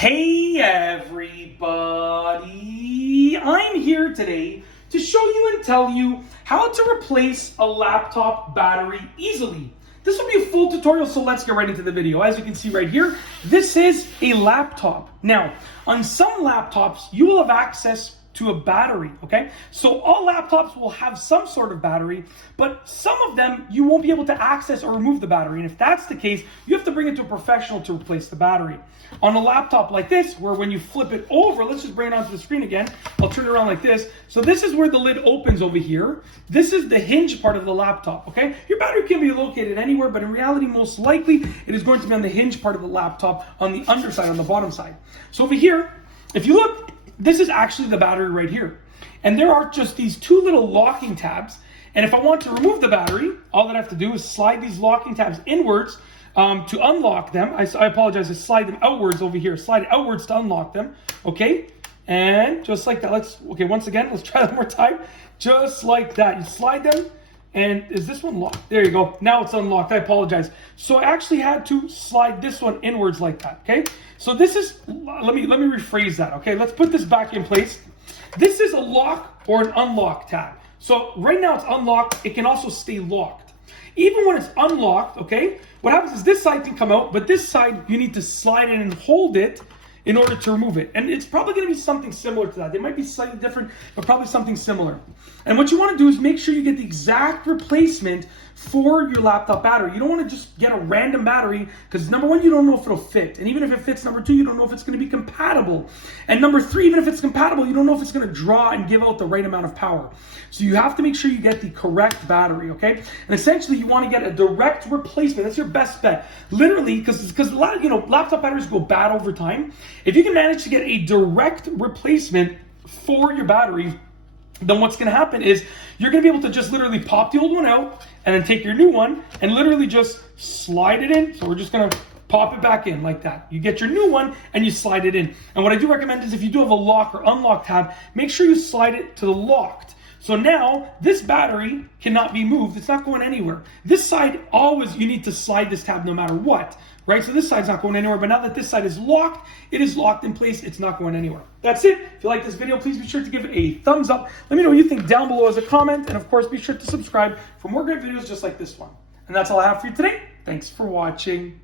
Hey everybody, I'm here today to show you and tell you how to replace a laptop battery easily. This will be a full tutorial, so let's get right into the video. As you can see right here, this is a laptop. Now, on some laptops, you will have access to a battery, okay? So all laptops will have some sort of battery, but some of them you won't be able to access or remove the battery. And if that's the case, you have to bring it to a professional to replace the battery. On a laptop like this, where when you flip it over, let's just bring it onto the screen again. I'll turn it around like this. So this is where the lid opens over here. This is the hinge part of the laptop, okay? Your battery can be located anywhere, but in reality, most likely, it is going to be on the hinge part of the laptop on the underside, on the bottom side. So over here, if you look, this is actually the battery right here. And there are just these two little locking tabs. And if I want to remove the battery, all that I have to do is slide these locking tabs inwards to unlock them. I apologize, I slide them outwards over here. Slide it outwards to unlock them, okay? And just like that, once again, let's try that one more time. Just like that, you slide them. And is this one locked? There you go. Now it's unlocked. I apologize. So I actually had to slide this one inwards like that, okay? So this is, let me rephrase that, okay? Let's put this back in place. This is a lock or an unlock tab. So right now it's unlocked. It can also stay locked. Even when it's unlocked, okay, what happens is this side can come out, but this side you need to slide in and hold it in order to remove it. And it's probably going to be something similar to that. They might be slightly different, but probably something similar. And what you want to do is make sure you get the exact replacement for your laptop battery. You don't want to just get a random battery because number one, you don't know if it'll fit. And even if it fits, number two, you don't know if it's going to be compatible. And number three, even if it's compatible, you don't know if it's going to draw and give out the right amount of power. So you have to make sure you get the correct battery, okay? And essentially, you want to get a direct replacement. That's your best bet. Literally, because a lot of, laptop batteries go bad over time. If you can manage to get a direct replacement for your battery, then what's going to happen is you're going to be able to just literally pop the old one out and then take your new one and literally just slide it in. So we're just going to pop it back in like that. You get your new one and you slide it in. And what I do recommend is if you do have a lock or unlock tab, make sure you slide it to the locked. So now this battery cannot be moved. It's not going anywhere. This side, always you need to slide this tab no matter what, right? So this side's not going anywhere, but now that this side is locked, it is locked in place. It's not going anywhere. That's it. If you like this video, please be sure to give it a thumbs up. Let me know what you think down below as a comment. And of course, be sure to subscribe for more great videos just like this one. And that's all I have for you today. Thanks for watching.